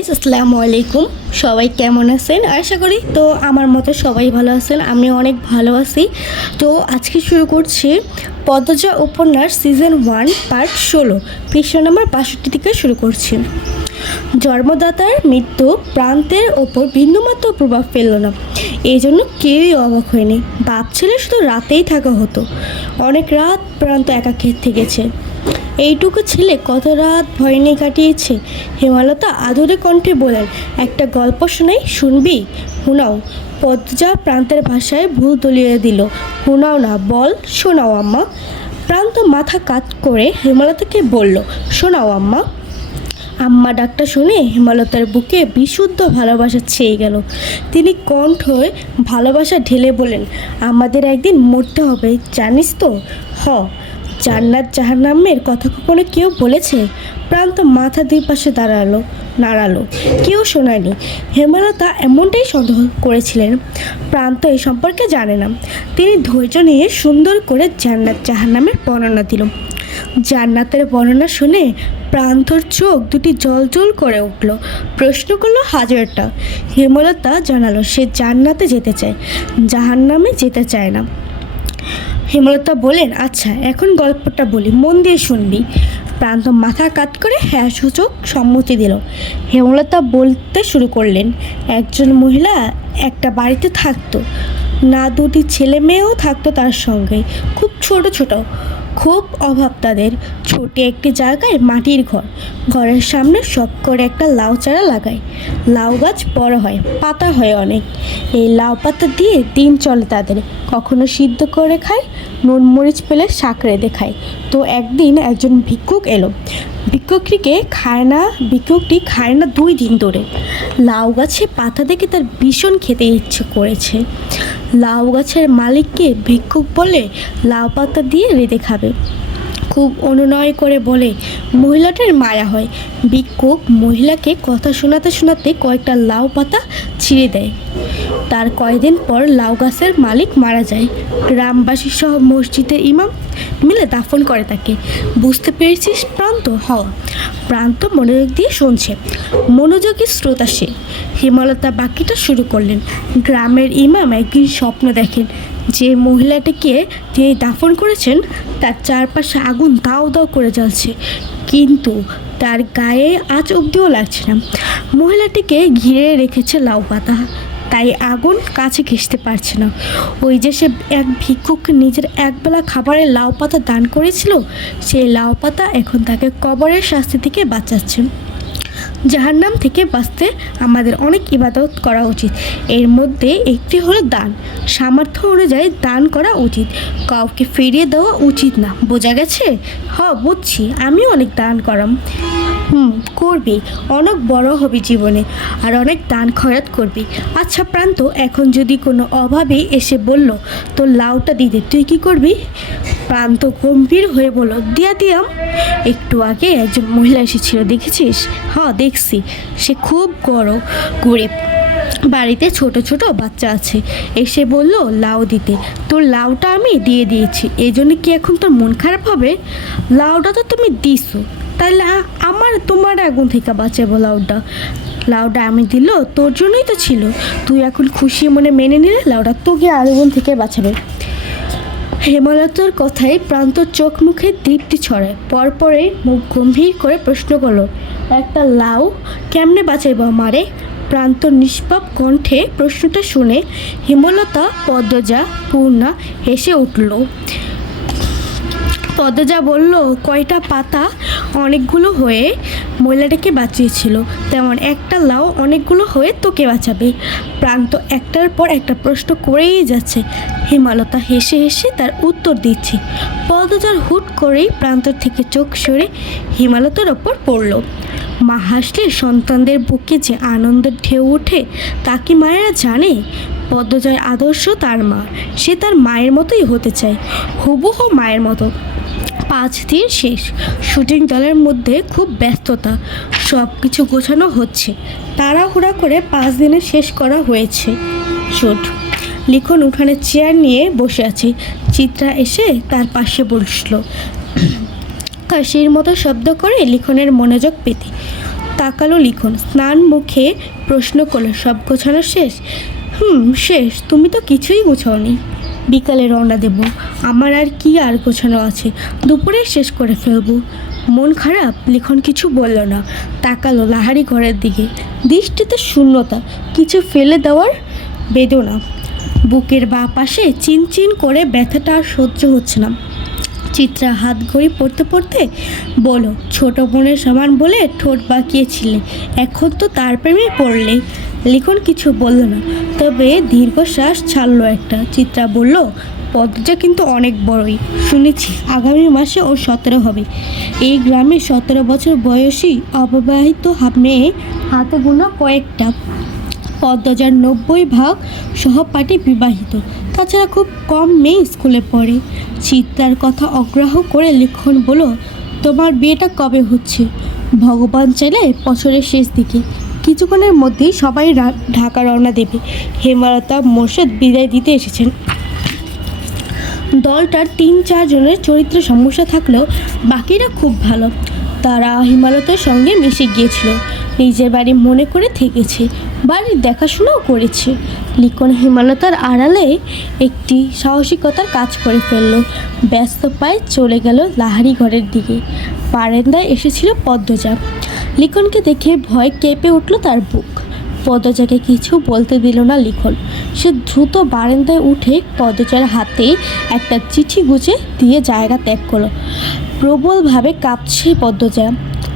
আসসালামু আলাইকুম। সবাই কেমন আছেন? আশা করি তো আমার মতো সবাই ভালো আছেন। আমি অনেক ভালো আছি। তো আজকে শুরু করছি পদ্মজা উপন্যাস সিজন 1 পার্ট 16 পৃষ্ঠা নম্বর 62 থেকে শুরু করছি। জন্মদাতার মৃত্যু প্রান্তের ওপর বিন্দুমাত্র প্রভাব ফেলল না। এই জন্য কেউই অবাক হয়নি। ভাবছিল শুধু রাতেই থাকা হতো। অনেক রাত প্রান্ত একা থেকেছে। এইটুকু ছেলে কত রাত ভয় নিয়ে কাটিয়েছে। হেমলতা আদুরে কণ্ঠে বলেন, একটা গল্প শোনাই, শুনবি? শোনাও। পদ্মজা প্রান্তের ভাষায় ভুল তলিয়ে দিল। শোনাও না, বল। শোনাও আম্মা। প্রান্ত মাথা কাত করে হেমলতাকে বলল, শোনাও আম্মা। আম্মা ডাকটা শুনে হেমলতার বুকে বিশুদ্ধ ভালোবাসা ছেয়ে গেল। তিনি কণ্ঠে ভালোবাসা ঢেলে বলেন, আমাদের একদিন মরতে হবে, জানিস তো? জান্নাত জাহান্নামের কথা কখনো কেউ বলেছে? প্রান্ত মাথা দুই পাশে নাড়ালো। কেউ শোনায়নি। হেমলতা এমনটাই সন্দেহ করেছিলেন। প্রান্ত এই সম্পর্কে জানে না। তিনি ধৈর্য নিয়ে সুন্দর করে জান্নাত জাহান্নামের বর্ণনা দিল। জান্নাতের বর্ণনা শুনে প্রান্তর চোখ দুটি জল করে উঠল। প্রশ্ন করলো হাজারটা। হেমলতা জানালো সে জান্নাতে যেতে চায়, জাহান্নামে যেতে চায় না। হেমলতা বলেন, আচ্ছা এখন গল্পটা বলি, মন দিয়ে শুনবি। প্রান্ত মাথা কাত করে হ্যাঁ সূচক সম্মতি দিল। হেমলতা বলতে শুরু করলেন, একজন মহিলা একটা বাড়িতে থাকতো না, দুটি ছেলে মেয়েও থাকতো তার সঙ্গে। খুব ছোট, খুব অভাব তাদের। ছোট একটি জায়গায় মাটির ঘর। ঘরের সামনে শখ করে একটা লাউ চারা লাগায়। লাউ গাছ বড় হয়, পাতা হয় অনেক। এই লাউ পাতা দিয়ে দিন চলে তাদের। কখনো সিদ্ধ করে খায়, নুন মরিচ পেলে শাক রেঁধে খায়। তো একদিন একজন ভিক্ষুক এলো। ভিক্ষুকটি খায় না 2 দিন ধরে। লাউ গাছে পাতা দেখে তার ভীষণ খেতে ইচ্ছে করেছে। লাউ গাছের মালিককে ভিক্ষুক বলে লাউ পাতা দিয়ে রেঁধে খাবে। খুব অনুনয় করে বলে, মহিলাটার মায়া হয়। ভিক্ষুক মহিলাকে কথা শোনাতে কয়েকটা লাউ পাতা ছিঁড়ে দেয়। তার কয়েকদিন পর লাউ গাছের মালিক মারা যায়। গ্রামবাসী সহ মসজিদের ইমাম মিলে দাফন করে তাকে। বুঝতে পেরেছিস প্রান্ত? প্রান্ত মনোযোগ দিয়ে শুনছে, মনোযোগী শ্রোতা সে। হেমলতা বাকিটা শুরু করলেন। গ্রামের ইমাম একদিন স্বপ্ন দেখেন যে মহিলাটিকে তিনি দাফন করেছেন তার চারপাশে আগুন দাউ করে জ্বলছে, কিন্তু তার গায়ে আজ অবধিও লাগছে না। মহিলাটিকে ঘিরে রেখেছে লাউ পাতা, তাই আগুন কাছে ঘেঁষতে পারছে না। ওই যে সে এক ভিক্ষুককে নিজের একবেলা খাবারের লাউ পাতা দান করেছিল, সেই লাউ পাতা এখন তাকে কবরের শাস্তি থেকে বাঁচাচ্ছে। জাহান্নাম থেকে বাঁচতে আমাদের অনেক ইবাদত করা উচিত। এর মধ্যে একটি হলো দান। সামর্থ্য অনুযায়ী দান করা উচিত, কাউকে ফিরিয়ে দেওয়া উচিত না। বোঝা গেছে? বুঝছি। আমিও অনেক দান করাম। করবি, অনেক বড় হবি জীবনে, আর অনেক দান খয়রাত করবি। আচ্ছা প্রান্ত, এখন যদি কোনো অভাবে এসে বলল তোর লাউটা দিতে, তুই কি করবি? প্রান্ত গম্ভীর হয়ে বলল, দিয়াম। একটু আগে একজন মহিলা এসেছিল, দেখেছিস? দেখছি। সে খুব গরিব, বাড়িতে ছোট বাচ্চা আছে। এসে বলল লাউ দিতে, তোর লাউটা আমি দিয়ে দিয়েছি। এই জন্য কি এখন তোর মন খারাপ হবে? লাউটা তো তুমি দিছো, তাহলে তোমার আগুন থেকে বাঁচাবো। লাউটা আমি দিল তোর জন্যই তো ছিল। তুই এখন খুশি মনে মেনে নিলে লাউটা তোকে আগুন থেকে বাঁচাবে। হেমলতার কথায় প্রান্তর চোখ মুখে দীপ্তি ছড়ায়। পরপরে মুখ গম্ভীর করে প্রশ্ন করলো, একটা লাউ কেমনে বাঁচাইব আমারে? প্রান্তর নিষ্পাপ কণ্ঠে প্রশ্নটা শুনে হেমলতা, পদ্মজা, পূর্ণা হেসে উঠল। পদ্মজা বলল, কয়টা পাতা অনেকগুলো হয়ে মহিলাটাকে বাঁচিয়েছিল, তেমন একটা লাউ অনেকগুলো হয়ে তোকে বাঁচাবে। প্রান্ত একটার পর একটা প্রশ্ন করেই যাচ্ছে। হেমলতা হেসে তার উত্তর দিচ্ছে। পদ্মজার হুট করেই প্রান্তর থেকে চোখ সরে হেমলতার ওপর পড়ল। মা হাসলে সন্তানদের বুকে যে আনন্দের ঢেউ ওঠে তা কি মায়েরা জানে? পদ্মজয় আদর্শ তার মা। সে তার মায়ের মতোই হতে চায়, হুবহু মায়ের মতো। 5 দিন শেষ। শুটিং দলের মধ্যে খুব ব্যস্ততা। সব কিছু গোছানো হচ্ছে। তাড়াহুড়া করে 5 দিনে শেষ করা হয়েছে শুট। লিখন উঠানে চেয়ার নিয়ে বসে আছে। চিত্রা এসে তার পাশে বসলো। কাশির মতো শব্দ করে লিখনের মনোযোগ পেতে। তাকালো লিখন। স্নান মুখে প্রশ্ন করলো, সব গোছানো শেষ? শেষ। তুমি তো কিছুই গোছাওনি। বিকালে রওনা দেব। আমার আর গোছানো আছে, দুপুরে শেষ করে ফেলবো। মন খারাপ? লিখন কিছু বলল না, তাকালো লাহারি ঘরের দিকে। দৃষ্টিতে শূন্যতা, কিছু ফেলে দেওয়ার বেদনা। বুকের বাঁ পাশে চিনচিন করে ব্যথাটা আর সহ্য হচ্ছে না। চিত্রা হাত ঘড়ি পড়তে পড়তে বলো, ছোট বোনের সমান বলে ঠোঁট বাঁকিয়েছিলে, এখন তো তার প্রেমে পড়লে। লিখন কিছু বলল না, তবে দীর্ঘশ্বাস ছাড়লো একটা। চিত্রা বলল, পদ্মজা কিন্তু অনেক বড়ই, শুনেছি আগামী মাসে ওর 17 হবে। এই গ্রামে 17 বছর বয়সী অবিবাহিত মেয়ে হাতে গোনা কয়েকটা। পদ্মজার 90% সহপাঠী বিবাহিত, তাছাড়া খুব কম মেয়ে স্কুলে পড়ে। চিত্রার কথা অগ্রাহ্য করে লিখন বলল, তোমার বিয়েটা কবে হচ্ছে? ভগবান চাইলে বছরের শেষ দিকে। কিছুক্ষণের মধ্যেই সবাই ঢাকা রওনা দেবে। হেমলতা মোর্শেদ বিদায় দিতে এসেছেন। দলটার 3-4 জনের চরিত্র সমস্যা থাকলেও বাকিরা খুব ভালো। তারা হেমলতার সঙ্গে মিশে গিয়েছিল, নিজের বাড়ি মনে করে থেকেছে, বাড়ির দেখাশোনাও করেছে। লিখন হেমলতার আড়ালে একটি সাহসিকতার কাজ করে ফেলল। ব্যস্ত পায়ে চলে গেল লাহারি ঘরের দিকে। বারান্দায় এসেছিল পদ্মজা। লিখনকে দেখে ভয় কেঁপে উঠল তার বুক। পদ্মজাকে কিছু বলতে দিল না লিখন। সে দ্রুত বারান্দায় উঠে পদ্মজার হাতে একটা চিঠি গুজে দিয়ে জায়গা ত্যাগ করলো। প্রবলভাবে কাঁপছে পদ্মজা,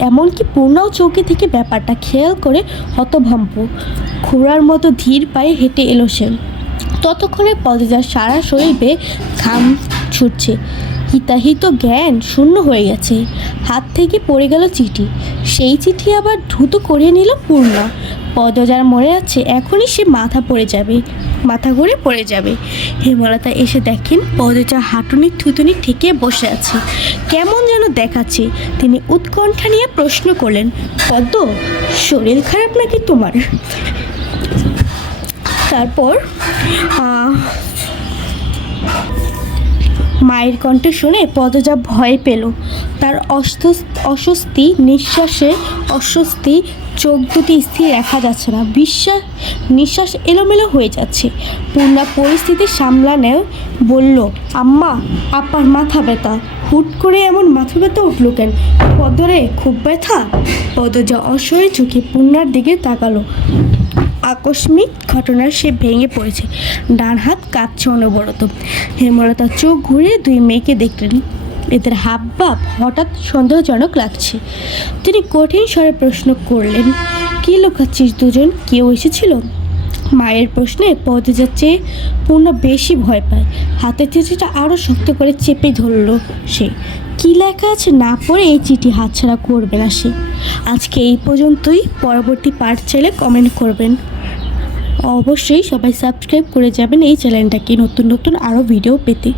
এমনকি পূর্ণাও চৌকি থেকে ব্যাপারটা খেয়াল করে হতভম্ব। ঘোড়ার মতো ধীর পায়ে হেঁটে এলো সে। ততক্ষণে পদ্মজার সারা শরীর বেয়ে ঘাম ছুটছে, হিতাহিত জ্ঞান শূন্য হয়ে গেছে। হাত থেকে পড়ে গেল চিঠি। সেই চিঠি আবার দ্রুত করিয়ে নিল পূর্ণা। পদ্মজার মনে আছে এখনই সে মাথা ঘুরে পড়ে যাবে। হেমলতা এসে দেখেন পদ্মজা হাঁটুনি থুতুনি ঠেকে বসে আছে, কেমন যেন দেখাচ্ছে। তিনি উৎকণ্ঠা নিয়ে প্রশ্ন করলেন, পদ্ম, শরীর খারাপ নাকি তোমার? তারপর মায়ের কণ্ঠে শুনে পদ্মজা ভয় পেল। তার অস্বস্তি নিঃশ্বাসে অস্বস্তি, চোখ দুটি স্থির রাখা যাচ্ছে না, নিঃশ্বাস এলোমেলো হয়ে যাচ্ছে। পূর্ণা পরিস্থিতি সামলানো বলল, আম্মা, আপার মাথা ব্যথা। হুট করে এমন মাথা ব্যথা উঠল কেন? পদ্মরে খুব ব্যথা? পদ্মজা অসহায় চোখে পূর্ণার দিকে তাকালো। আকস্মিক ঘটনার সে ভেঙে পড়েছে, ডান হাত কাঁপছে অনবরত। হেমলতা চোখ ঘুরে দুই মেয়েকে দেখলেন। এদের হাবভাব হঠাৎ সন্দেহজনক লাগছে। তিনি কঠিন স্বরে প্রশ্ন করলেন, কী লুকাচ্ছিস দুজন? কেউ এসেছিল? মায়ের প্রশ্নে পদ্মজার চেয়ে পূর্ণ বেশি ভয় পায়। হাতের চিঠিটা আরও শক্ত করে চেপে ধরল সে। কী লেখা আছে না পড়ে এই চিঠি হাতছাড়া করবে না সে। আজকে এই পর্যন্তই। পরবর্তী পার্ট চাইলে কমেন্ট করবেন। অবশ্যই সবাই সাবস্ক্রাইব করে যাবেন এই চ্যানেলটাকে নতুন নতুন আরও ভিডিও পেতে।